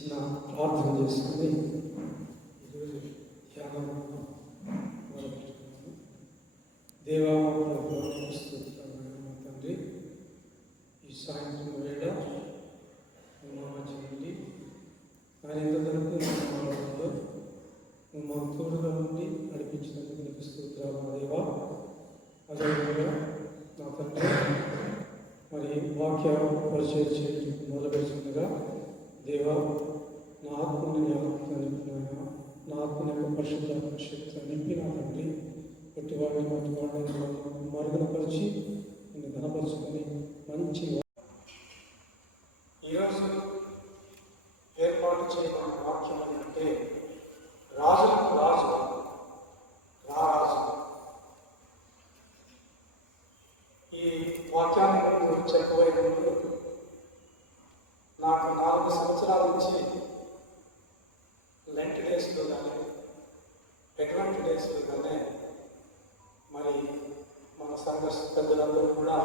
చిన్న ప్రార్థన చేసుకుని ఈరోజు ధ్యానం మొదలుపెట్టుకున్నాను. దేవా తండ్రి, ఈ సాయంత్రం వేళ మా మధ్య నుండి ఆయన ఇంతవరకు మా తోడుగా నుండి నడిపించినందుకు నీకు స్తోత్రాలు దేవా. అదేవిధంగా నా తండ్రి మరి వాక్య పరిచయం చేయడం మొదలుపెడుతుండగా దేవా, నా ఆత్మని నా ఆత్మని యొక్క పరిశుద్ధ శక్తి నింపి నా తండ్రి మట్టి వాడిని మరుగునపరిచి నేను ఘనపరుచుకొని మంచి ఈరోజు ఏర్పాటు చేయబడిన వాక్యం ఏంటంటే రాజులకు రాజు రారాజు. ఈ వాక్యాన్ని గురించి చెప్పబోయే ముందు నాకు 4 సంవత్సరాల నుంచి లెంట్ డేస్లో కానీ ఎటువంటి డేస్లో కానీ మరి మన సంఘ పెద్దలందరూ కూడా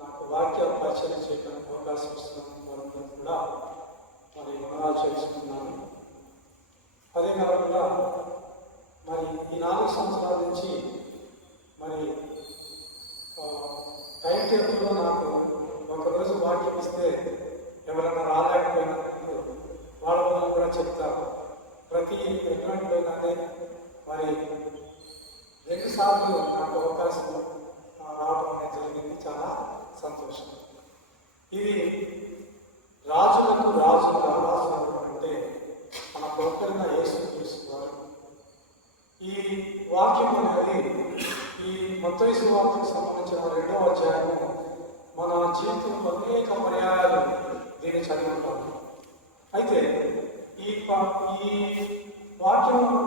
నాకు వాక్య పరిచయం చేయడానికి అవకాశం ఇస్తున్న వారందరూ కూడా మరి వందనాలు చేసుకున్నాను. అదే కాకుండా మరి ఈ 4 సంవత్సరాల నుంచి మరి టైం టేబుల్లో నాకు ఒకరోజు వాక్యం ఇస్తే ఎవరైనా రాలేకపోయినప్పుడు వాళ్ళ కూడా చెప్తారు. ప్రతి ఎగ్మెంట్లో కానీ మరి 2 సార్లు నాకు అవకాశం రావడం అనేది జరిగింది. చాలా సంతోషం. ఇది రాజులకు రాజుగా రాజు అంటే మన గొప్పగా యేసుక్రీస్తు వారు. ఈ వాక్యం అనేది ఈ మత్తయి సువార్తకు సంబంధించిన 2వ అధ్యాయము మన జీవితంలో అనేక పర్యాయాలు దీన్ని చదివి ఉంటాము. అయితే ఈ వాక్యంలో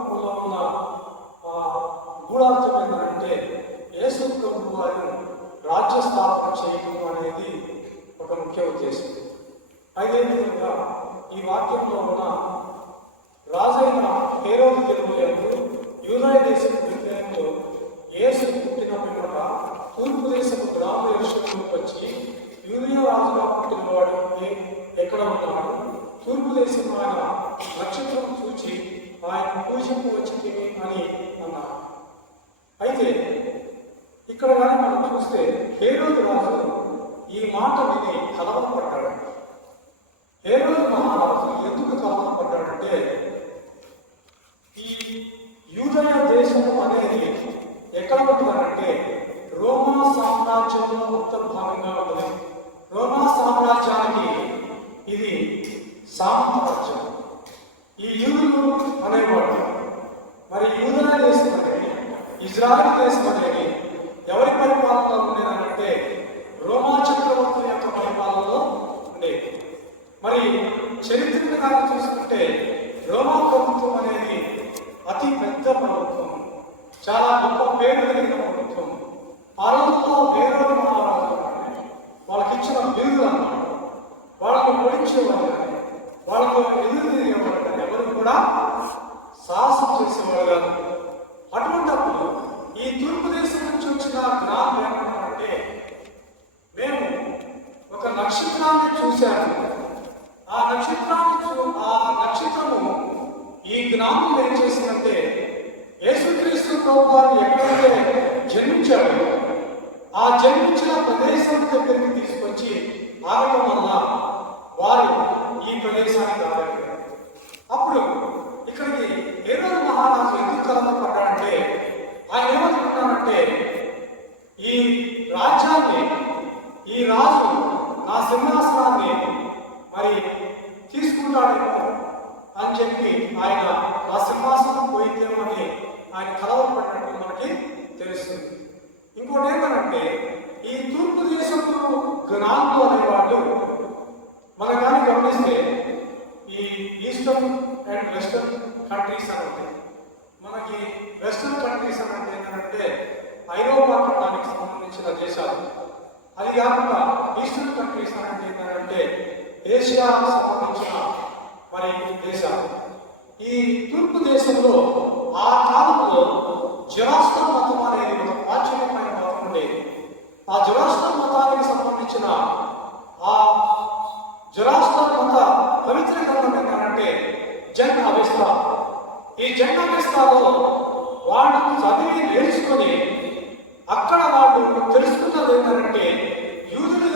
ఉన్న గూఢార్థం ఏంటంటే యేసు ప్రభువు వారు రాజ్య స్థాపన చేయడం అనేది ఒక ముఖ్య ఉద్దేశం. అదేవిధంగా ఈ వాక్యంలో ఉన్న రాజైన హేరోదు దేవుడు యూదయ దేశం విషయంలో యేసు పుట్టిన పిమ్మట తూర్పు దేశపు గ్రామ యెరూషలేముకు వచ్చి యూదయ రాజుగా పుట్టినవాడు ఎక్కడ ఉన్నాడు, తూర్పు దేశం ఆయన నక్షత్రం చూచి ఆయన పూజకు వచ్చి అని అన్నారు. అయితే ఇక్కడ కానీ మనం చూస్తే హేరోదు రాజు ఈ మాట విని కలవరపడ్డాడు. హేరోదు మహారాజు ఎందుకు కలవరపడ్డాడంటే ఈ యూదయ దేశము అనేది ఎక్కడ ఉంటుందంటే రోమా సామ్రాజ్యంలో అంతర్భాగంగా ఉంటుంది. రోమా సామ్రాజ్యానికి ఇది సామ్రాజ్యం. ఈ యూదులు అనేవాడు మరి యూదయ దేశం అనేది ఇజ్రాయెల్ దేశం అనేది ఎవరి పరిపాలనలో ఉండేదంటే రోమా చక్రవర్తుల యొక్క పరిపాలనలో ఉండేది. మరి చరిత్రగా చూసుకుంటే రోమా ప్రభుత్వం అనేది అతి పెద్ద ప్రభుత్వం, చాలా గొప్ప పేరు కలిగిన ప్రభుత్వం. ఆ రోజుల్లో హేరోదు మహారాజు వాళ్ళకి ఇచ్చిన బిరుదులు అన్నమాట. వాళ్ళకు పొడిచేవారు కానీ వాళ్ళకు ఎదురు తిరిగేవారు కానీ ఎవరు కూడా సాహసం చేసేవారు కాదు. అటువంటిప్పుడు ఈ తూర్పు దేశం నుంచి వచ్చిన గ్రామం ఏమంటారంటే మేము ఒక నక్షత్రాన్ని చూశాము. ఆ నక్షత్రము ఈ గ్రామం ఏం చేసిందంటే యేసుక్రీస్తు ప్రభువారు ఎక్కడైతే జన్మించాడు ఆ జన్మించిన ప్రదేశం దగ్గరికి తీసుకొచ్చి ఆగటం వల్ల వారు ఈ ప్రదేశానికి రాలేదు. అప్పుడు ఇక్కడికి హేరోదు మహారాజు ఎందుకు కలవరపడ్డాడంటే ఆయన ఏమనుకున్నాడంటే ఈ రాజ్యాన్ని ఈ రాజు నా సింహాసనాన్ని మరి తీసుకుంటాడేమో అని చెప్పి ఆయన ఆ సింహాసనం పోయిందేమో అని ఆయన కలవరపడినట్టు మనకి తెలుస్తుంది. ఇంకోటి ఏంటంటే ఈ తూర్పు దేశంలో జ్ఞానులు అనేవాళ్ళు మనం కానీ గమనిస్తే ఈ ఈస్టర్న్ అండ్ వెస్టర్న్ కంట్రీస్ అని ఉంటాయి. మనకి వెస్టర్న్ కంట్రీస్ అంటే ఏంటంటే ఐరోపా ఖండానికి సంబంధించిన దేశాలు. అది కాకుండా ఈస్టర్న్ కంట్రీస్ అంటే ఏంటంటే ఏషియాకు సంబంధించిన మరి దేశాలు. ఈ తూర్పు దేశంలో ఆ కాలంలో జొరాస్ట్రర్ మతం అనేది ఒక ప్రాచీనమైన మతం ఉండేది. ఆ జొరాస్ట్రర్ మతానికి సంబంధించిన ఆ జొరాస్ట్రర్ మత పవిత్ర గ్రంథం ఈ జెండా వేస్తాలో వాళ్ళు చదివి నేర్చుకొని అక్కడ వాళ్ళు తెలుసుకున్నది ఏంటంటే యూదుల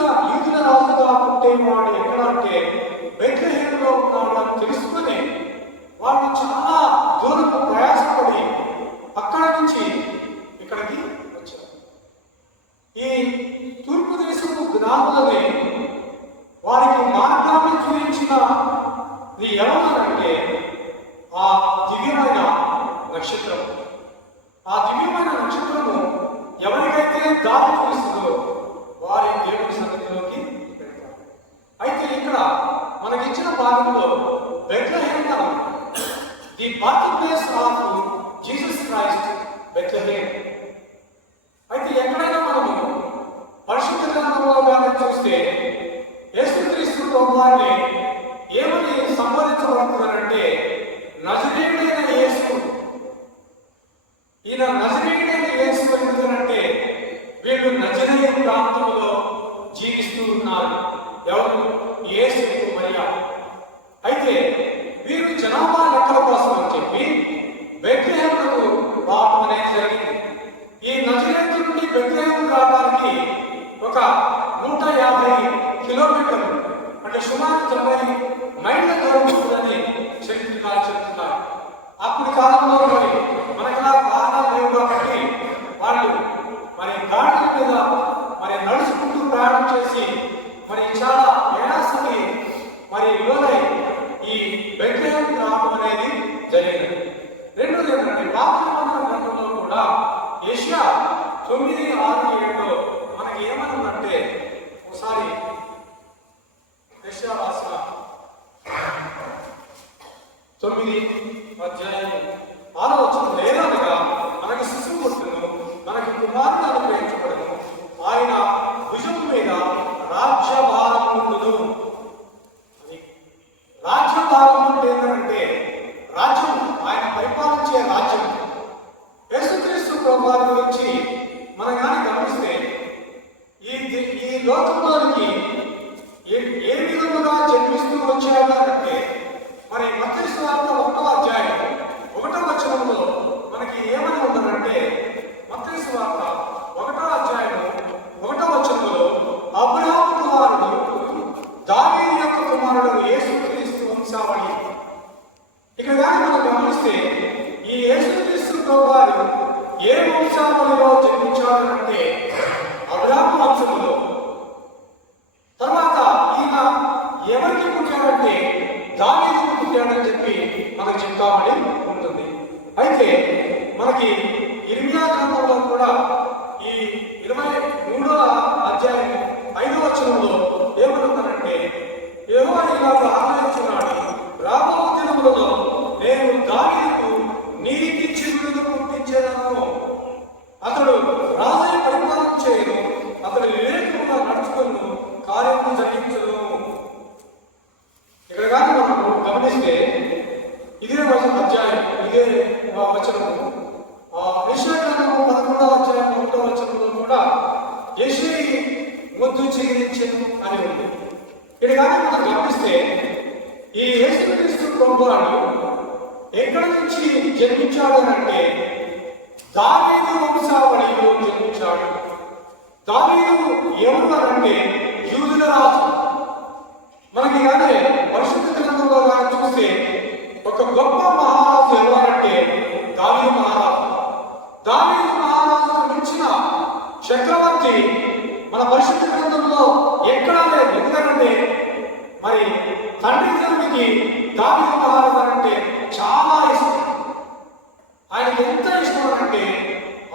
రాజుగా పుట్టేవాడు ఎక్కడ అంటే బెత్లెహేములో ఉన్నాడు అని తెలుసుకొని వాళ్ళు చాలా దూరం ప్రయాసపడి అక్కడ నుంచి ఇక్కడికి వచ్చారు. ఈ తూర్పు దేశపు గ్రామాలని వారికి మార్గాన్ని చూపించిన ఎవరంటే ఆ దివ్యమైన నక్షత్రం. ఆ దివ్యమైన నక్షత్రము ఎవరికైతే దారి చూపిస్తుందో వారి దేవుని సన్నిధిలోకి పెడతారు. అయితే ఇక్కడ మనకిచ్చిన భాగంలో Bethlehem the birth place of Jesus Christ Bethlehem. అయితే ఎక్కడైనా మనము పరిశుద్ధ గ్రంథంలో కానీ చూస్తే యేసుక్రీస్తు ప్రభువారిని ఏమని సంబోధించబడుతున్నారంటే నజరేయుడైన యేసు. ఈయన నజరేయుడైన యేసు ఎందుకంటే వీళ్ళు నజరేయ ప్రాంతంలో జీవిస్తూ ఉన్నారు. ఎవరు? యేసు మరియా. అయితే వీరు జనాభా లెక్కల కోసం అని చెప్పి బెత్లెహేముకు రావడం అనేది జరిగింది. ఈ నజరేతు నుండి బెత్లెహేము రావడానికి ఒక 150 కిలోమీటర్లు అంటే సుమారు 90 మైళ్ళ దూరం ఉంటుందని చెప్తున్నారు. అప్పటి కాలంలో మనకి వాహనాలు లేవు కాబట్టి వాళ్ళు మరి గాడుల మీద మరి నడుచుకుంటూ ప్రయాణం చేసి మరి చాలా ప్రయాసాన్ని మరి లోనై ఈ బెత్లెహేము రావడం అనేది జరిగింది. రెండోది ఏంటంటే పాత గ్రంథంలో కూడా యెషయా 9:6-7 మనకి ఏమనుందంటే ఒకసారి యెషయా రాసిన 9:6 లేదనగా మనకి శిశువు పుట్టును, మనకి కుమారుడు అనుగ్రహించబడును, ఆయన భుజం మీద రాజ్యభారం ఉండును. రాజ్యభారం అంటే ఏంటంటే రాజ్యం, ఆయన పరిపాలించే రాజ్యం. యేసుక్రీస్తు ప్రభువారి గురించి మనం కానీ గమనిస్తే ఈ లోకంలోనికి ఏ విధముగా జన్మిస్తూ వచ్చాడు అంటే మరి మత్తయి సువార్త 1:1 మనకి ఏమని ఉంటుందంటే మత్తయి సువార్త 1:1 అబ్రహాము కుమారుడు దావీదు యొక్క కుమారుడు యేసుక్రీస్తు వంశావళి. ఇక్కడ కానీ మనం గమనిస్తే ఈ యేసుక్రీస్తు ప్రభువారు ఏ వంశావళిలో జన్మించాడంటే అబ్రహాము వంశములో. తర్వాత ఈయన ఎవరికి పుట్టాడంటే దావీదుకు పుట్టాడని చెప్పి మనకు చెప్తామని ఉంటుంది. అయితే మనకి ఇర్మియా గ్రంథంలో కూడా ఈ 23వ అధ్యాయం 5వ వచనంలో ఏమనుందంటే యెహోవా ఇలాగ ఆజ్ఞాపించున్నాడు, రాబో దినములలో నేను దావీదుకు నీతి చిగురును పుట్టించేదను, అతడు రాజై పరిపాలన చేయను, అతడు వివేకముగా నడుచుకును, కార్యము జరిగించును. ఇక్కడ కానీ మనం గమనిస్తే ఇదే అధ్యాయం ఇదే వచనము యెషయా గ్రంథము 11వ అధ్యాయం 1వ వచనంలో కూడా యెషయి ముద్దు చిగురించెను అని ఉంది. ఇక్కడ కానీ మనం గమనిస్తే ఈ యేసుక్రీస్తు ప్రభువారు ఎక్కడి నుంచి జన్మించాడు అంటే దావీదు వంశావళిలో జన్మించాడు. దావీదు ఎవరు అంటే యూదుల రాజు. మనకి కానీ పరిశుద్ధ గ్రంథంలో కానీ చూస్తే ఒక గొప్ప మహారాజు ఎవరంటే దావీదు మహారాజు. దావీదు మహారాజుకు మించిన చక్రవర్తి మన పరిశుద్ధ గ్రంథంలో ఎక్కడా లేదు. ఎందుకంటే మరి తండ్రి దేవునికి దావీదు మహారాజు అంటే చాలా ఇష్టం. ఆయనకి ఎంత ఇష్టం అంటే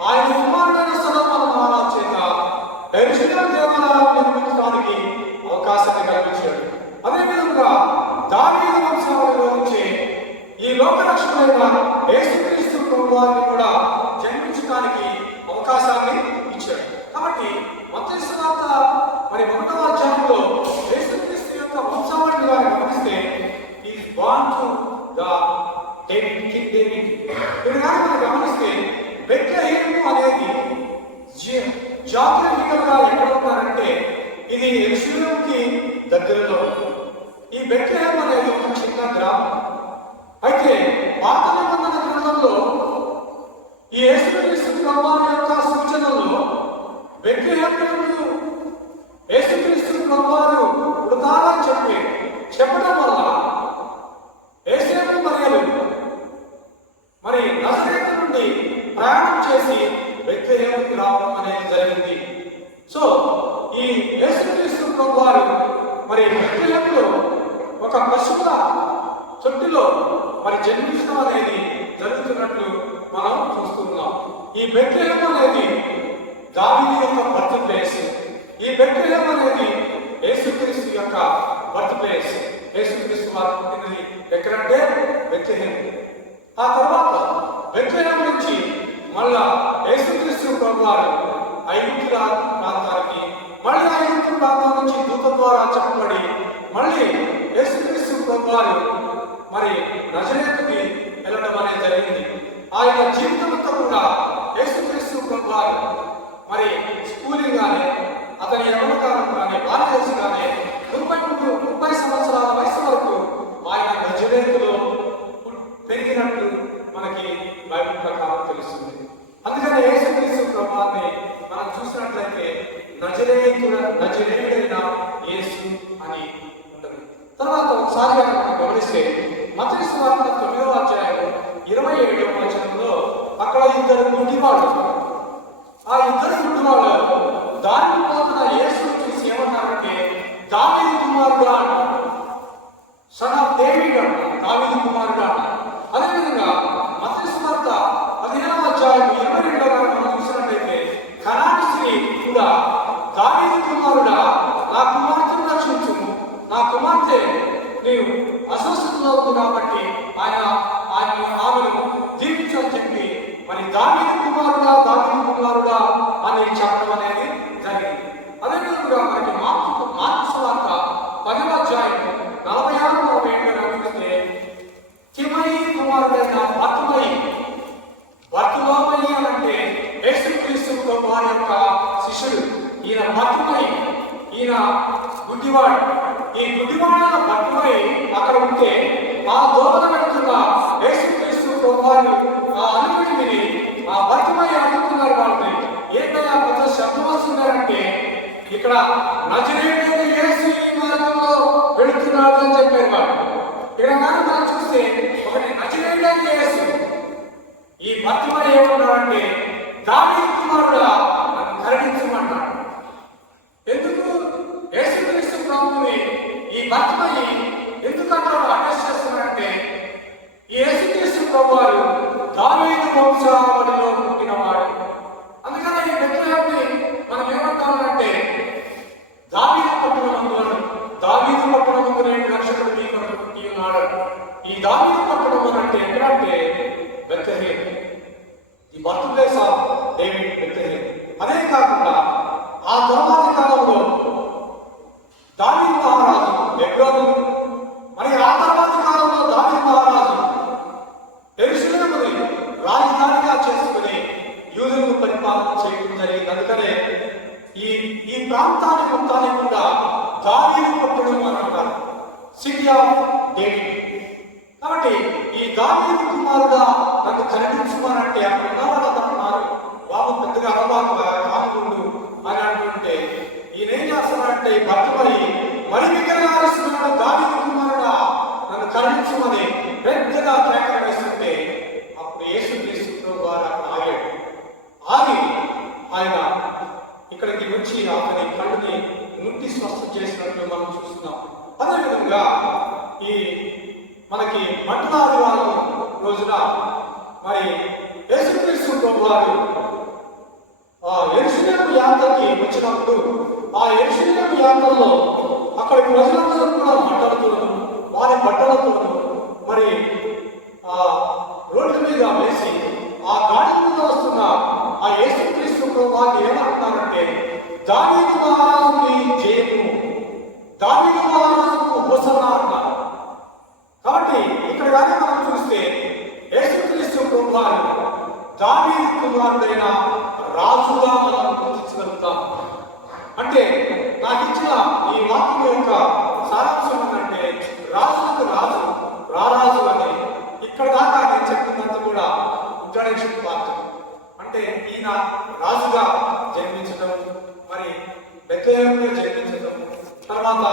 ఆయన కుమారుడైన సొలొమోను మహారాజు చేత యెరూషలేము దేవాలయం నిర్మించడానికి అవకాశాన్ని కల్పించాడు. అదేవిధంగా దావీదు వంశావళిలో నుంచి ఈ లోక రక్షకుడైన యేసుక్రీస్తు ప్రభువారిని కూడా జన్మించడానికి అవకాశాన్ని ఇచ్చాడు. కాబట్టి మత్తయి సువార్త మరి 1వ అధ్యాయంలో యేసుక్రీస్తు యొక్క వంశావళిని గమనిస్తే is born to the David, king David. ఇక్కడ కానీ మనం గమనిస్తే బెత్లెహేము అనేది జాగ్రఫికల్గా ఎక్కడ ఉన్నారంటే ఇది యెరూషలేముకి దగ్గరలో. ఈ బెత్లెహేము అనేది ఒక చిన్న గ్రామం. అయితే పాత నిబంధన ప్రభువారి యొక్క సూచనల్లో బెత్లెహేమునందు యేసుక్రీస్తు ప్రభువారు పుడతారని చెప్పడం వల్ల యేసేపు మరియలు మరి నజరేతు నుండి ప్రయాణం చేసి బెత్లెహేముకి రావడం అనేది జరిగింది. సో ఈ యేసుక్రీస్తు ప్రభువారు మరి బెత్లెహేములో ఒక పశువుల తొట్టిలో మరి జన్మించడం అనేది జరుగుతున్నట్లు మనం చూస్తున్నాం. ఈ బెత్లెహేము అనేది దావీదు యొక్క బర్త్ ప్లేస్. ఈ బెత్లెహేము అనేది యేసుక్రీస్తు యొక్క బర్త్ ప్లేస్. యేసుక్రీస్తు వారు పుట్టినది ఎక్కడంటే బెత్లెహేము. ఆ తర్వాత బెత్లెహేము నుంచి మళ్ళా యేసుక్రీస్తు ప్రభువారు ఐగుప్తు ప్రాంతానికి, మళ్ళీ ఐగుప్తు ప్రాంతం నుంచి దూత ద్వారా చెప్పబడి మళ్ళీ యేసుక్రీస్తు ప్రభువారు మరి నజరేతుకి వెళ్ళడం అనేది జరిగింది. ఆయన జీవితంతో కూడా యేసుక్రీస్తు ప్రభువారు మరి స్కూలింగ్ కానీ, అతని యవ్వనకాలం కానీ, బాల్యదశ కానీ 30 సంవత్సరాల వయసు వరకు ఆయన నజరేతులో పెరిగినట్టు మనకి బైబిల్ ప్రకారం తెలుస్తుంది. అందుకని యేసుక్రీస్తు ప్రభువారిని మనం చూసినట్లయితే నజరేయుడైన యేసు అని ఉంటుంది. తర్వాత ఒకసారి మనం గమనిస్తే మత్తయి సువార్త 9వ అధ్యాయం 27వ వచనంలో అక్కడ ఇద్దరు గుడ్డివాళ్ళు, ఆ ఇద్దరు గుడ్డివాళ్ళు దానికి పోతున్న యేసును చూసి ఏమన్నారంటే దావీదు కుమారుడా అన్నారు. సన్ ఆఫ్ డేవిడ్ అన్నారు, దావీదు కుమారుడా అన్నారు. అదేవిధంగా మత్తయి సువార్త 15వ అధ్యాయం 22వ మనం చూసినట్లయితే కనాని స్త్రీ కూడా దావీదు కుమారుడా నా కుమార్తెను రక్షించు, నా కుమార్తె నీవు అస్వస్థతలో ఉంది కాబట్టి ఆమెను జీవించని చెప్పి మరి దావీదు కుమారుడా అని చెప్పడం అనేది జరిగింది. అదేవిధంగా మనకి మార్కు సువార్త 10వ అధ్యాయం 46-47 చూస్తే తిమయి కుమారుడైన బర్తులోమయి అంటే యేసుక్రీస్తు వారి యొక్క శిష్యుడు. ఈయన బర్తుమయి, ఈయన గుడ్డివాడు. ఈ గుడ్డివాడైన బర్తుమయి అక్కడ ఉంటే ఆ దోవన వెళ్తున్న యేసుక్రీస్తు వారు ఆ అనుమతి విని ఆ బర్తుమయి అనుకున్నారు. వాళ్ళని ఏంటయ్యా పెద్ద శబ్దం వస్తున్నారంటే ఇక్కడ నజరేయుడైన యేసు ఈ మార్గంలో వెళుతున్నాడు అని చెప్పారు వాళ్ళు. ఇక్కడ మనం చూస్తే ఒకటి నజరేయుడైన యేసు, ఈ బర్తుమయి ఏమన్నాడంటే దావీదు కుమారుడా నన్ను కరుణించమన్నాడు. ఎందుకు యేసుక్రీస్తు ప్రభువుని ఈ బర్తుమయి ఎందుకంటే అడ్రస్ చేస్తున్నారంటే ఈ యేసుక్రీస్తు ప్రభువారు దావీదు వంశావళిలో పుట్టినవాడు. అందుకని ఈ బెత్లెహేముని మనం ఏమంటామంటే దావీదు పట్టణమందు నేడు రక్షకుడు మీ కొరకు పుట్టి ఉన్నాడు. ఈ దావీదు పట్టణం అంటే ఎక్కడంటే బెత్లెహేము, ఈ birth place of David Bethlehem. అదే కాకుండా ఆ తరువాతి కాలంలో దావీదు మహారాజు ఎగ్రోను, మరి ఆ తర్వాతి కాలంలో దావీదు మహారాజు యెరూషలేముని రాజధానిగా చేసుకుని యూదులను పరిపాలన చేయడం జరిగింది. అందుకనే ఈ ప్రాంతాన్ని మొత్తాన్ని కూడా దావీదు పట్టణం అని అంటారు, సిటీ ఆఫ్ డేవిడ్. కాబట్టి ఈ దావీదు కుమారుడా నన్ను కరుణించుమారంటే అక్కడ ఉన్నవాళ్ళు అన్నారు బాబు పెద్దగా కానుకుండు అని అంటుంటే ఈయన ఏం చేస్తున్నాడంటే బర్తుమయి మరి విగ్రహాలుస్తున్నాడు, దావీదు కుమారుడా నన్ను కరుణించుమని పెద్దగా కేకలు వేస్తుంటే అప్పుడు యేసుక్రీస్తు వారు అక్కడ ఆగి ఆయన ఇక్కడికి వచ్చి అతని కళ్ళుని ముట్టి స్వస్థ చేసినట్లు మనం చూస్తున్నాం. అదేవిధంగా ఈ మనకి మంటల ఆదివారం రోజున మరి యేసుక్రీస్తు వారు యెరూషలేము యాత్రకి వచ్చినప్పుడు ఆ యెరూషలేము యాత్రలో అక్కడి ప్రజలందరూ కూడా మంటలతోనూ వారి బట్టలతోనూ మరి రోడ్డు మీద వేసి ఆ గాడి మీద వస్తున్న ఆ యేసుక్రీస్తు వారు ఏమంటున్నారంటే దావీదు మహారాజుకి జయము, దావీదు మహారాజుకు హోసన్నా అన్నారు. కాబట్టి ఇక్కడ కానీ మనం చూస్తే యేసుక్రీస్తు వారు దావీదు కుమారుడైన రాజుగా మనం గుర్తించగలుగుతాం. అంటే నాకు ఇచ్చిన ఈ వాక్యం యొక్క సారాంశం ఏంటంటే రాజులకు రాజు రారాజు అని. ఇక్కడ దాకా నేను చెప్పినంత కూడా ఇంట్రడక్షన్ పార్ట్. అంటే ఈయన రాజుగా జన్మించడం, మరి బెత్లెహేములో జన్మించడం, తర్వాత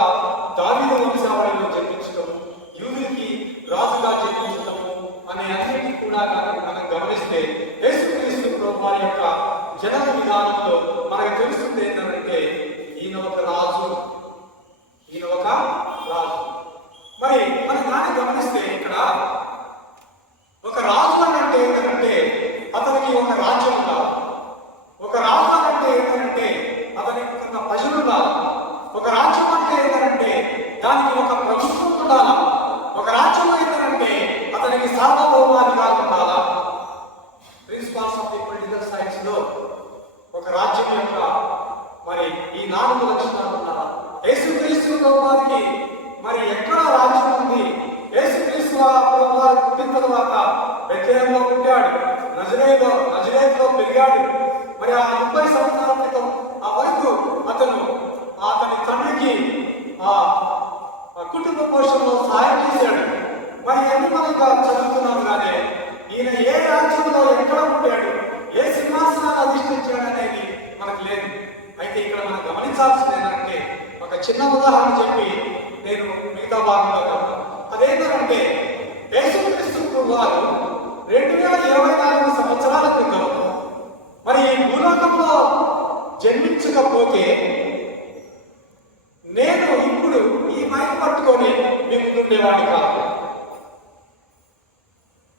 దావీదు వంశావళిలో జన్మించడం, యూదులకి రాజుగా జన్మించడము అనే అన్నిటి కూడా మనం గమనిస్తే యేసుక్రీస్తు ప్రభువారి యొక్క జనన విధానంలో మనకు తెలుస్తుంది ఏంటంటే ఈయన ఒక రాజు. మరి మనం దాన్ని గమనిస్తే ఇక్కడ ఒక రాజు అంటే ఏంటంటే అతనికి ఒక రాజ్యం ఉండాలి. ఒక రాజు అంటే ఏంటంటే అతనికి ఒక ప్రజలు ఉండాలి. ఒక రాజ్యం అంటే ఏంటంటే దానికి ఒక ప్రభుత్వం ఉండాలా. ఒక రాజ్యం ఏంటంటే అతనికి సార్వభౌమాధికారం ఉండాలా. Principals of the political science లో ఒక రాజ్యం యొక్క మరి ఈ 4 లక్షణాలు ఉండాలా. యేసుక్రీస్తు ప్రభువారికి మరి ఎక్కడ రాజ్యం ఉంది? యేసుక్రీస్తు ప్రభువారు పుట్టిన తర్వాత బెత్లెహేములో పుట్టాడు, నజరేతులో పెరిగాడు. మరి ఆ 30 సంవత్సరాల క్రితం ఆ వరకు అతని తండ్రికి ఆ కుటుంబ పోషణలో సహాయం చేశాడు. మరి ఎన్ని మనగా చదువుతున్నాము కానీ ఈయన ఏ రాజ్యంలో ఎక్కడ పుట్టాడు, ఏ సింహాసనాన్ని అధిష్ఠించాడు అనేది మనకు లేదు. అయితే ఇక్కడ మనం గమనించాల్సింది ఏంటంటే ఒక చిన్న ఉదాహరణ చెప్పి నేను మిగతా భాగంలో వెళ్తాను. అదేంటంటే యేసుక్రీస్తు ప్రభువారు 2024 సంవత్సరాల క్రితం మరి ఈ భూలోకంలో జన్మించకపోతే నేను ఇప్పుడు ఈ మైక్ పట్టుకొని మీ ముందుండేవాడిని కాదు.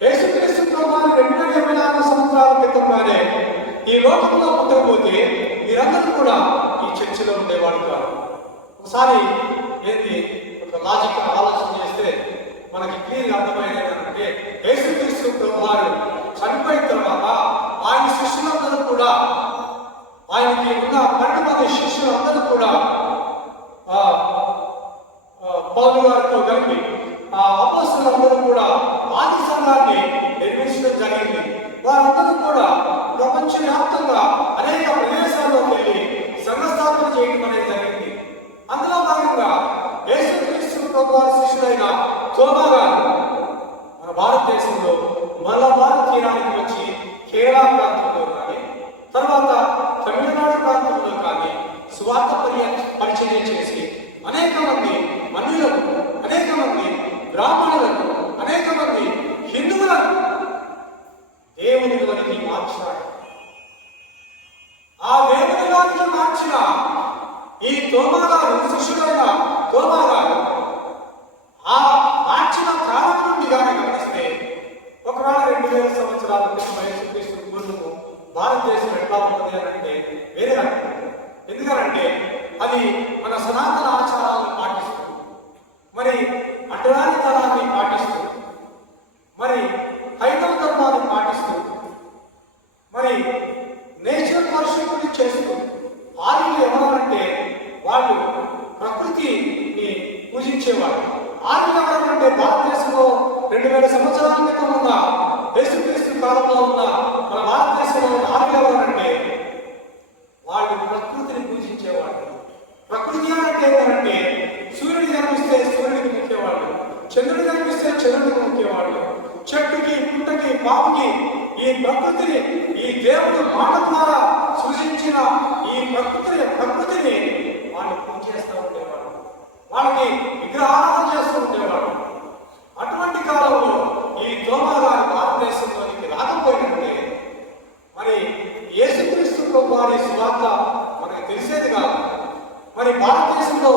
యేసుక్రీస్తు ప్రభువారు 2024 సంవత్సరాల క్రితంగానే ఈ లోకంలో పుట్టకపోతే మీరందరూ కూడా ఈ చర్చిలో ఉండేవాడు కాదు. ఒకసారి ఏంటి ఒక లాజిక్ ఆలోచన చేస్తే మనకి క్లియర్గా అర్థమైనది ఏంటంటే యేసుక్రీస్తు ప్రభువారు చనిపోయిన తర్వాత ఆయన శిష్యులందరూ కూడా, ఆయనకి ఉన్న 12 మంది శిష్యులందరూ కూడా పౌలు గారితో కలిపి ఆ అపోస్తలులందరూ కూడా ఆది సంఘాన్ని నిర్మించడం జరిగింది. వారందరూ కూడా ప్రపంచవ్యాప్తంగా అనేక ప్రదేశాల్లోకి వెళ్ళి సంఘ స్థాపన చేయడం అనేది జరిగింది. అందులో భాగంగా యేసుక్రీస్తు ప్రభువారి శిష్యుడైన తోమా గారు మన భారతదేశంలో మలబార్ తీరానికి వచ్చి కేరళ ప్రాంతంలో కానీ తర్వాత తమిళనాడు ప్రాంతంలో కానీ సువార్త పరిచయం చేసి అనేక మంది మనులకు, అనేక మంది బ్రాహ్మణులకు, అనేక మంది హిందువులకు దేవునిలోనికి మార్చాడు. ఆ దేవునిలోనికి మార్చిన ఈ తోమా గారు, శిష్యుడైన తోమా గారు ఆ మార్చిన కాలం నుండి కానీ గమనిస్తే ఒకవేళ 2000 సంవత్సరాల క్రితం యేసుక్రీస్తు పూర్వము భారతదేశం ఎట్లా ఉన్నది అని అంటే వేరే రకం. ఎందుకనంటే అది మన సనాతన ఆచారాలను పాటిస్తూ, మరి అడ్డరాని తరాన్ని పాటిస్తూ, మరి హైందవ ధర్మాన్ని పాటిస్తూ, మరి నేచర్ వర్షిప్ని చేస్తూ, ఆర్యులు ఎవరంటే వాళ్ళు ప్రకృతిని పూజించేవాడు. ఆర్యులు ఎవరంటే భారతదేశంలో 2000 సంవత్సరాల క్రితం ఉన్న యేసుక్రీస్తు కాలంలో ఉన్న మన భారతదేశంలో ఉన్న ఆర్యులు ఎవరంటే వాళ్ళు ప్రకృతిని పూజించేవాడు. ప్రకృతి అంటే ఏంటంటే సూర్యుడు కనిపిస్తే సూర్యుడికి ముఖ్యవాళ్ళు, చంద్రుడు కనిపిస్తే చంద్రుడికి ముఖ్యవాళ్ళు, చెట్టుకి, పుట్టకి, పాముకి ఈ ప్రకృతిని, ఈ దేవుడు మాట ద్వారా సృజించిన ఈ ప్రకృతిని వాళ్ళు పూజ చేస్తూ ఉండేవాడు. వాళ్ళకి విగ్రహారాధన చేస్తూ ఉండేవాడు. అటువంటి కాలంలో ఈ తోమా గారు భారతదేశంలోనికి రాకపోయినట్టే మరి యేసుక్రీస్తు ప్రభువారి సువార్త మనకు తెలిసేది కాదు. మరి భారతదేశంలో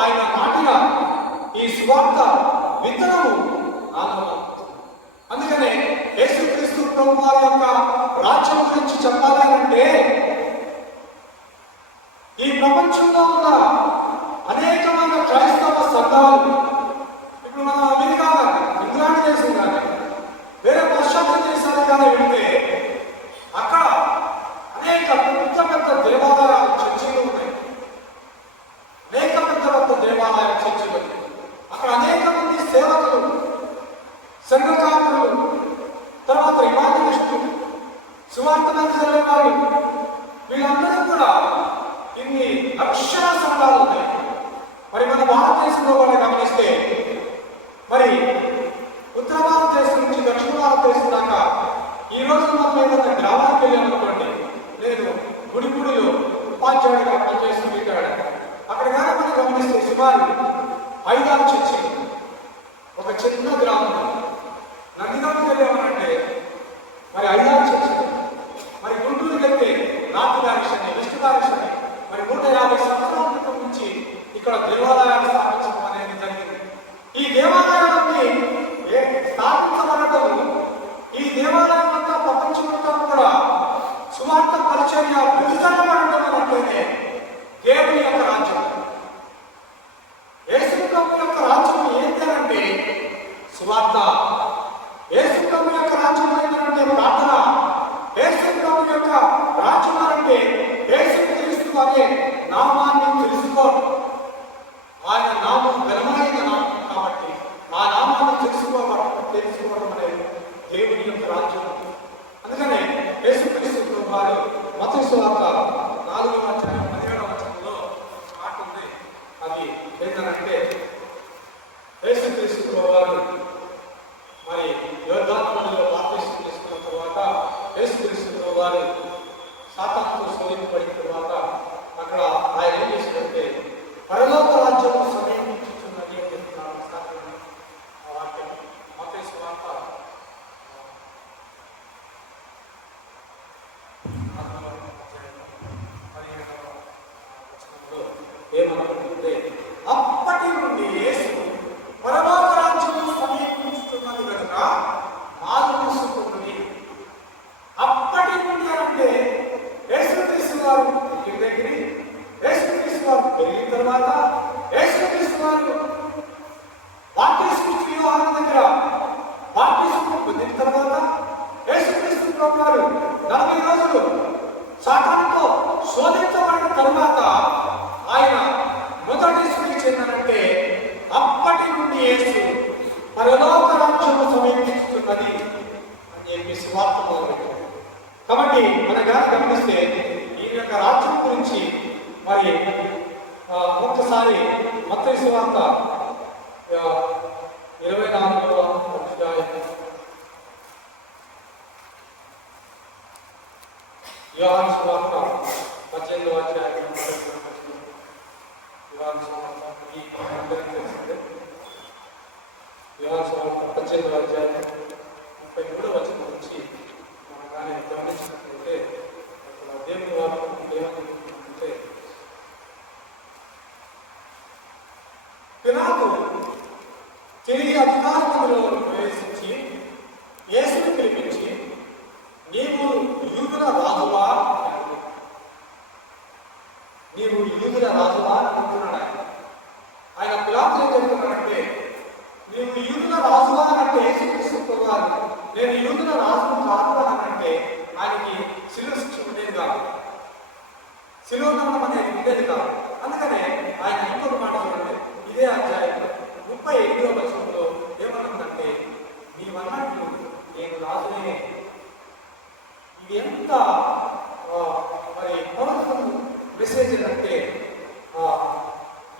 ఆయన నాటిన ఈ సువార్త విత్తనము నాలో. అందుకనే యేసుక్రీస్తు ప్రభువారి యొక్క రాజ్యం గురించి చెప్పాలి అంటే ఈ ప్రపంచంలో ఉన్న అనేకమైన క్రైస్తవ సంఘాలు, ఇప్పుడు మన అమెరికా కానీ, ఇంగ్లాండ్ దేశం కానీ, వేరే పాశ్చాత్య దేశాలు కానీ వెళితే అక్కడ అనేక పెద్ద దేవాలయాలు, చర్చిలు ఉన్నాయి. అనేక పెద్ద దేవాలయ చర్చిలు. అక్కడ అనేక మంది సేవకులు, సంఘకారులు, తర్వాత ఇమానిస్టులు, సువార్తలను చదివేవారు, వీళ్ళందరూ కూడా ఇన్ని లక్షల సంఘాలు ఉన్నాయి. మరి మన భారతదేశంలో కూడా గమనిస్తే మరి ఉత్తర భారతదేశం నుంచి దక్షిణ భారతదేశం దాకా ఈ రోజు మనం ఏదైనా గ్రామానికి వెళ్ళామనుకో ఉపాధ్యాయుడిగా పనిచేస్తూ ఉంటాడు. అక్కడ కానీ మనం గమనిస్తే సుమారు 5-6 చర్చిలు, ఒక చిన్న గ్రామం. నందిగామకి వెళ్ళామనంటే మరి 5-6 చర్చిలు. మరి గుంటూరుకి వెళ్తే నార్త్ డైరెక్షన్, వెస్ట్ డైరెక్షన్, మరి 150 సంవత్సరాల క్రితం నుంచి ఇక్కడ దేవాలయాన్ని స్థాపించడం అనేది జరిగింది. ఈ దేవాలయాన్ని స్థాపించబడటం, ఈ దేవాలయం అంతా ప్రపంచమంతా కూడా సువార్త పరిచర్య విస్తరణపడటం అంటేనే దేవుని యొక్క రాజ్యం. యేసు ప్రభు యొక్క రాజ్యం ఏంటంటే సువార్త. యేసు ప్రభు యొక్క రాజ్యం ఏంటంటే ప్రార్థన. యేసు ప్రభు యొక్క రాజ్యం అంటే యేసు క్రీస్తు అనే నామాన్ని తెలుసుకోవడం. ఆయన నామం ఘనమైన నామం కాబట్టి ఆ నామాన్ని తెలుసుకోవడం అనేది దేవుని యొక్క రాజ్యం. అందుకనే యేసు క్రీస్తు వారు మత్తయి సువార్త 4:17 మాట ఉంది. అది ఏంటంటే యేసు క్రీస్తు వారు మరి యోర్దాను నదిలో బాప్తిసం తీసుకున్న తర్వాత యేసు క్రీస్తు వారు సాతానుతో శోధింపబడిన తర్వాత అక్కడ ఆయన ఏం చేసినట్టే పరలోక రాజ్యం సమీపించుతున్నది అని చెప్తున్నారు. ఆ వాక్యం మత్తయి సువార్త ఏమనుకుంటే అప్పటి నుండి యేసు పరలోక రాజ్యం సమీపించుతున్నది కనుక మారు తీసుకుంటుంది. అప్పటి నుండి అంటే యేసుక్రీస్తు వారు దగ్గర, యేసుక్రీస్తు వారు పెరిగిన తర్వాత, యేసుక్రీస్తు వారు బాప్తిస్మం యోహాను దగ్గర బాప్తిస్మం పొందిన తర్వాత, యేసుక్రీస్తు వారు 40 రోజులు సాతానుతో శోధించబడిన తరువాత ఆయన మొదటి స్పీచ్ ఏంటంటే అప్పటి నుండి యేసు పరలోక రాజ్యము సమీపిస్తున్నది అని చెప్పి సువార్త మొదలుపెట్టారు. కాబట్టి మన గమనిస్తే ఈ యొక్క రాజ్యం గురించి మరి ఒక్కసారి మత్తయి సువార్త 24వ అధ్యాయం, యోహాను సువార్త 18వ అధ్యాయం, యోహాను సువార్త ఈ అందరికీ తెలిసిందే. యోహాను సువార్త 18వ అధ్యాయం 33వ వచనం నుంచి మనం కానీ గమనించినట్లయితే అక్కడ దేవుని వాక్యం ఏమనుకుంటుందంటే, పిలాతు తిరిగి అధికారంలో ప్రవేశించి యేసుని పిలిపించి నీవు యూదుల రాజువా, నీవు యూదుల రాజువా అంటున్నాడు. ఆయన పిలాతు ఏం చెప్తున్నాడంటే నీవు యూదుల రాజువా అంటే యేసుక్రీస్తు వారు నేను యూదుల రాజును కాదు అనంటే ఆయనకి శిలువ శిక్ష ఉండేది కాదు, శిలువ మరణం అనేది ఉండేది కాదు. అందుకనే ఆయన ఇంకొక మాట చూడండి, ఇదే అధ్యాయం 38వ వచనంలో ఏమనుందంటే నీవన్నట్లు నేను రాజునే. ఇది ఎంత మరి పవర్ఫుల్ మెసేజ్ అంటే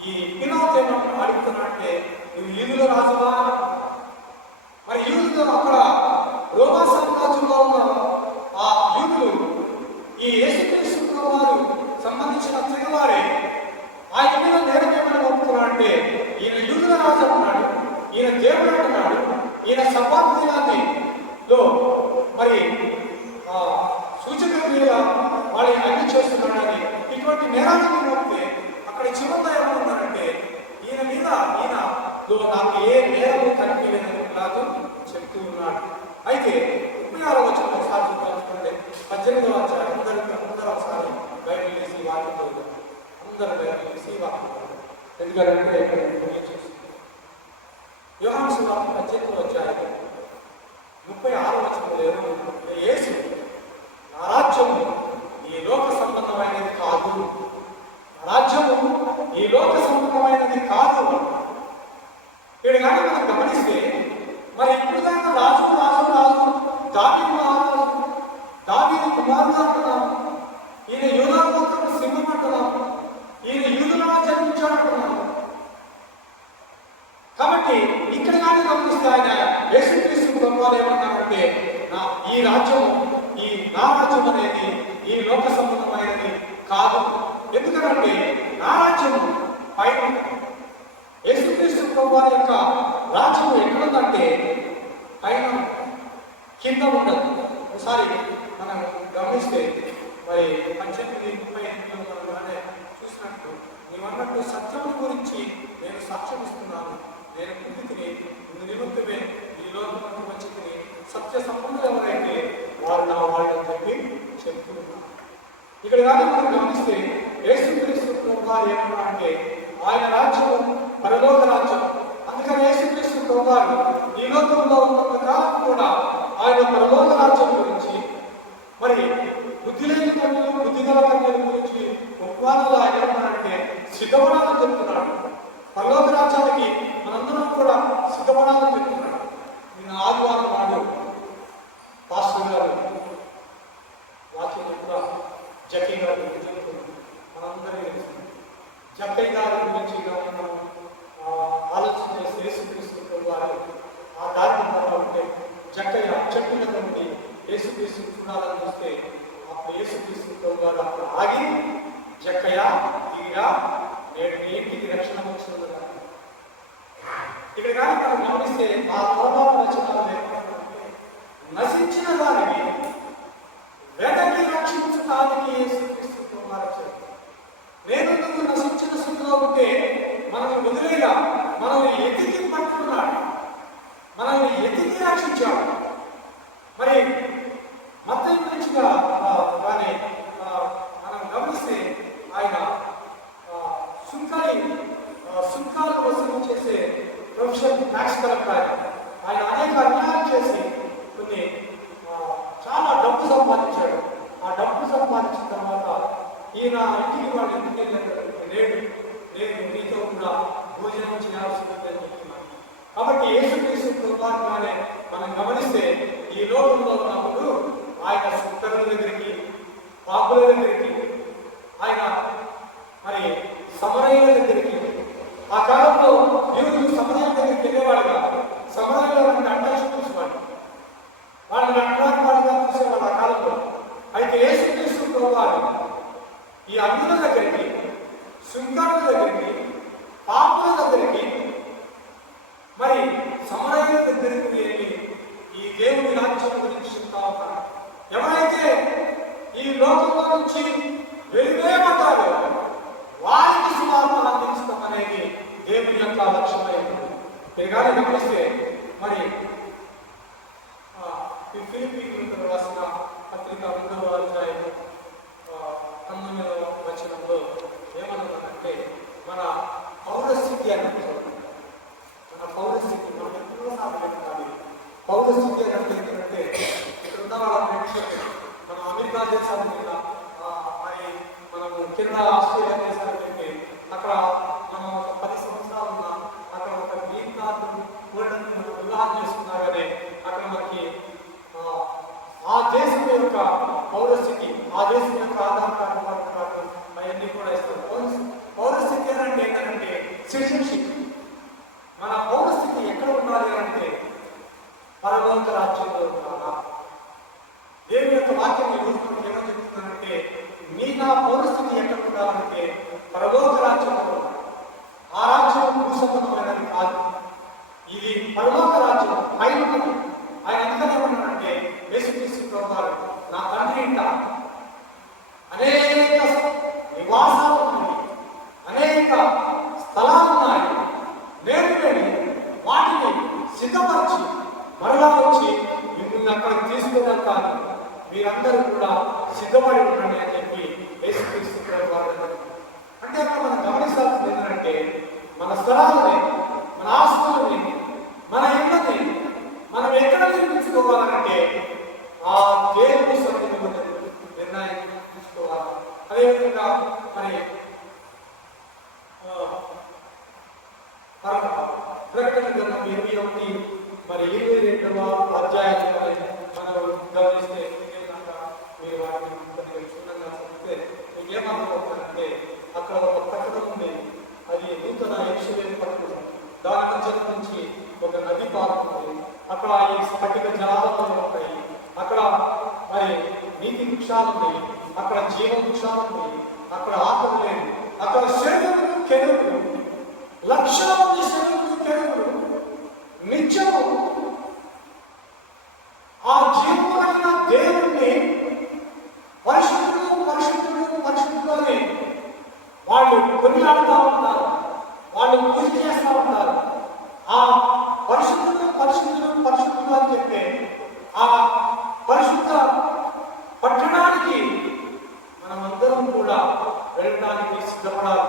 ఈ పిలాతు ఏమన్నా అడుగుతున్నా నువ్వు యూదుల రాజువా. మరి యూదులు అక్కడ రోమా సామ్రాజ్యంలో ఉన్న ఆ యూదులు ఈ యేసుక్రీస్తు వారు సంబంధించిన తెగవారే ఆయన మీద నేరం ఏమైనా ఒప్పుకున్నాడంటే ఈయన యూదుల రాజు అంటున్నాడు, ఈయన దేవుడు అంటున్నాడు, ఈయన సబ్బాతు దినాల్లో మరి సూచక క్రియగా వాళ్ళు అన్ని చేస్తున్నాడని ఇటువంటి నేరాలను మోపితే అక్కడ చివరిలో ఏమనున్నారంటే ఈయన మీద నాకు ఏ నేరము కనిపించలేదని కాదు చెప్తూ ఉన్నాడు. అయితే 36వ వచనం ఒకసారి చూసుకోండి. 18వ అధ్యాయం అందరూ ఒకసారి బైబిల్ వేసి వాక్యం అందరూ బైబిల్ వేసి వాక్యం. ఎందుకంటే యోహాను సువార్త 18వ అధ్యాయం 36వ వచనంలో యేసు నా రాజ్యము ఈ లోక సంబంధమైనది కాదు, రాజ్యము ఈ లోక సంబంధమైనది కాదు. ఇక్కడ కానీ మనం గమనిస్తే మరి ఇప్పుడు దాకా రాజు దావీదు కుమారుడు అంటున్నాము, ఈయన యూదా గోత్రపు సింహం అంటున్నాము, ఈయన యూదుల జన్మించాడు అంటున్నాము. కాబట్టి ఇక్కడ కానీ గమనిస్తే ఆయన యేసుక్రీస్తు ప్రభువారు ఏమన్నారంటే ఈ రాజ్యం, ఈ నా రాజ్యం అనేది ఈ లోక సంబంధమైనది కాదు ఎందుకంటే నా రాజ్యం పైన యేసుక్రీస్తు ప్రభువారి యొక్క రాజ్యం ఎక్కడుందంటే పైన, కింద ఉండదు. ఒకసారి మనం గమనిస్తే మరి 18:35 చూసినట్టు, నీవన్నట్టు సత్యము గురించి నేను సాక్ష్యం ఇస్తున్నాను. నేను పుట్టితిని నిమిత్తమే ఈ లోకంలో వచ్చి సత్య సంపన్నులు ఎవరైతే వారు నా వాళ్ళని చెప్పి చెప్తున్నారు. ఇక్కడ కానీ మనం గమనిస్తే యేసుక్రీస్తు ప్రభువారు ఏమన్నా అంటే ఆయన రాజ్యం పరలోక రాజ్యం. అందుకని యేసుక్రీస్తు ప్రభువారు ఈ లోకంలో ఉన్నంత కాలం కూడా ఆయన పరలోక రాజ్యం గురించి, మరి బుద్ధి లేని కన్యలు బుద్ధిగల కన్యల గురించి ఉపవాదాలు ఆయన ఏమన్నారంటే సిద్ధపడాలని చెప్తున్నాడు. పరలోక రాజ్యానికి మనందరం కూడా సిద్ధపడాలని చెప్తున్నాడు. నేను ఆదివారం నాడు పాస్టర్ గారు వాక్యం కూడా జక్కయ్య గారి గురించి మనందరికీ తెలుసు. జక్కయ్య గారి గురించి మనం ఆలోచన చేసి యేసుక్రీస్తు వారు ఆ కార్యక్రమంలో ఉంటే జక్కయ్య చెట్టు మీద ఉండి యేసుక్రీస్తు చూడాలని చూస్తే అప్పుడు యేసుక్రీస్తు వారు అప్పుడు ఆగి, జక్కయ్య తీరా నేడు నీ ఇంటికి రక్షణ వచ్చింది. ఇక్కడ కానీ మనం గమనిస్తే ఆ తర్వాత రచనలు నశించిన వారిని వెనక్కి రక్షించడానికి యేసుక్రీస్తు వారు వచ్చారు. నేను నువ్వు నశించిన స్థితిలో ఉంటే మనల్ని వదిలేలా, మనల్ని ఎతికి పట్టుకున్నాడు, మనల్ని ఎతికి రక్షించాడు. మరి మత్తయి గురించిగా కానీ మనం గమనిస్తే ఆయన సుంకాలు వసూలు చేసే ప్రొఫెషన్ ట్యాక్స్ కలెక్టర్. ఆయన అనేక అన్యాయాలు చేసి కొన్ని చాలా డబ్బు సంపాదించాడు. ఆ డబ్బు సంపాదించిన తర్వాత ఈయన ఇంటికి వాళ్ళు ఇంటికి వెళ్ళాడు. నేను మీతో కూడా భోజనం చేయాల్సి ఉందని చెప్తున్నాను. కాబట్టి యేసుక్రీస్తు ప్రభువారిని మనం గమనిస్తే ఈ లోకంలో ఉన్నప్పుడు ఆయన సుంకరుల దగ్గరికి, పాపుల దగ్గరికి, ఆయన మరి సమరయుల దగ్గరికి, ఆ కాలంలో దేవుడు సమరయుల దగ్గరికి వెళ్ళేవాడు కాదు. సమరయుల అంటాల్సి చూసేవాడు, వాళ్ళని అంటారు వాళ్ళుగా చూసేవాడు ఆ కాలంలో. అయితే యేసుక్రీస్తు ప్రభువారు ఈ అన్యుల దగ్గరికి, సుంకరుల దగ్గరికి, పాపుల దగ్గరికి, మరి సమరయుల దగ్గరికి వెళ్ళి ఈ దేవుని రాజ్యం గురించి చెప్తా ఉన్నారు. ఎవరైతే ఈ లోకంలో నుంచి వెలివేయబడ్డారో వారికి సువార్త అందించడం అనేది దేవుని యొక్క లక్ష్యమైనది. కానీ గమనిస్తే మరి ఫిలిప్పీయులకు రాసిన పత్రిక 2వ అధ్యాయం 9వ వచనంలో ఏమన్నారంటే మన పౌరస్థితి అన్నది, మన పౌరస్థితి మనం ఎప్పుడో సాధించాలి. పౌరస్థితి అనేది ఏంటంటే ఇక్కడ ఉన్న వాళ్ళ మనం అమెరికా దేశాల మీద మరి మనము కింద ఆస్ట్రేలియా దేశానికి వెళ్తే అక్కడ మనం 10 సంవత్సరాలు ఉన్నా అక్కడ ఒక గ్రీన్ కార్డు గోల్డెన్ వివాహం చేసుకున్నా కానీ అక్కడ మనకి ఆ దేశం యొక్క పౌరస్థితి, ఆ దేశం యొక్క ఆధార్ కార్డు, ఓటర్ కార్డు అవన్నీ కూడా ఇస్తారు. పౌరస్థితి అంటే ఏంటంటే సిటిజన్షిప్. మన పౌరస్థితి ఎక్కడ ఉండాలి అంటే పరలోక రాజ్యంలో ఉండాలా. దేవుని యొక్క వాక్యం ఈ రోజు మనకి ఏమని చెప్తున్నానంటే నా పౌరస్థితి ఎక్కడ ఉండాలంటే పరలోక రాజ్యంలో. ఆ రాజ్యం భూసంబంధమైనది కాదు, ఇది పరలోక రాజ్యం పైన. ఆయన ఎందుకని ఏమన్నాడంటే యేసుక్రీస్తు ప్రభువారు నా తండ్రి ఇంట అనేక నివాసాలు ఉన్నాయి, అనేక స్థలాలు ఉన్నాయి, నేను వెళ్ళి వాటిని సిద్ధపరిచి మరలా వచ్చి మిమ్మల్ని అక్కడికి తీసుకువెళ్తాను, మీరందరూ కూడా సిద్ధపడి ఉండండి అని చెప్పి యేసుక్రీస్తు ప్రభువారు. అంటే అక్కడ మనం గమనించాల్సింది ఏంటంటే మన స్థలాలని, మన ఆస్తులని, మన ఇళ్ళని మనం ఎక్కడ నిర్మించుకోవాలంటే ఆ దేవుని సన్నిధిలో నిర్ణయం తీసుకోవాలి. అదేవిధంగా మరి ప్రకటన గ్రంథం 21 మరి 22వ అధ్యాయంలో మనం గమనిస్తే మీరు వాటిని కొద్దిగా క్షుణ్ణంగా చదివితే మీకు ఏమనుకోవాలంటే అక్కడ ఒక పట్టణం ఉంది, అది నూతన యెరూషలేము పట్టణం. దాని మధ్య నుంచి ఒక నది పారుతుంది. అక్కడ ఈ స్ఫటిక జలాలు ఉంటాయి, అక్కడ మరి నీతి వృక్షాలు ఉన్నాయి, అక్కడ జీవ వృక్షాలు ఉన్నాయి, అక్కడ ఆకలి లేదు, అక్కడ శరీరము కెరువులు, లక్షలాది శరీరము కెరువులు నిత్యము ఆ జీవమైన దేవుణ్ణి పరిశుద్ధులు పరిశుద్ధులు పరిశుద్ధులు అని వాళ్ళు కొనియాడుతూ ఉంటారు, వాళ్ళు పూజ చేస్తూ ఉంటారు. ఆ పరిశుద్ధులు పరిశుద్ధులు పరిశుద్ధులు అని చెప్పి ఆ పరిశుద్ధ పట్టణానికి మనమందరం కూడా వెళ్ళడానికి సిద్ధపడాలి.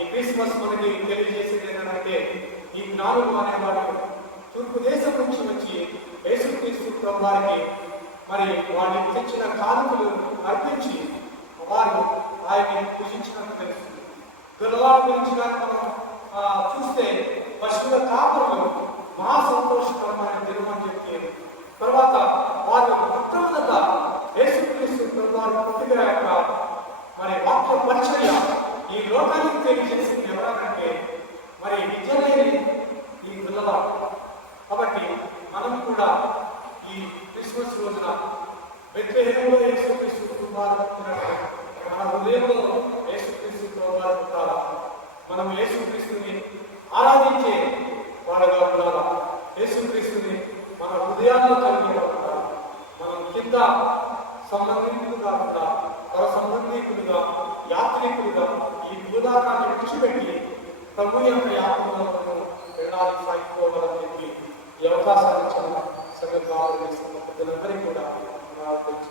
ఈ క్రిస్మస్ మనకి తెలియజేసేది ఏంటంటే ఈ 4 అనేవాడు తూర్పు దేశం నుంచి వచ్చి యేసుక్రీస్తు వారికి మరి వారికి తెచ్చిన కానుకలు అర్పించి వారు ఆయన్ని పూజించినట్టు తెలుస్తుంది. పిల్లవాడు గురించి మనం చూస్తే పశువుల కాపులు మహా సంతోషకరమైన దినం అని చెప్పి తర్వాత వారి మొట్టమొదట యేసుక్రీస్తు వారి పుట్టిన యొక్క మరి వాక్య పరిచర్య ఈ లోకానికి తెలియజేసింది ఎవరంటే మరి విద్యలేని ఈ పిల్లవాడు. కాబట్టి మనం కూడా ఈ క్రిస్మస్ రోజున బెత్లెహేములో యేసుక్రీస్తు వారు పుట్టినట్టు మన హృదయంలో యేసుక్రీస్తు వారు పుట్టాలా, మనం యేసుక్రీస్తుని ఆరాధించే వాడుగా ఉండాలా, యేసుక్రీస్తుని మన హృదయాల్లో కలిగి ఉండాలా. మనం కింద సంబంధికులు కాకుండా పర సంబంధికులుగా యాత్రికులుగా ఈ భూదాకాన్ని విడిచిపెట్టి ప్రభు యొక్క యాత్రలో వెళ్ళడానికి సాగిపోవాలని చెప్పి ఈ అవకాశాన్ని ఇచ్చిన సంఘ పెద్దలందరికీ కూడా తెలుసు.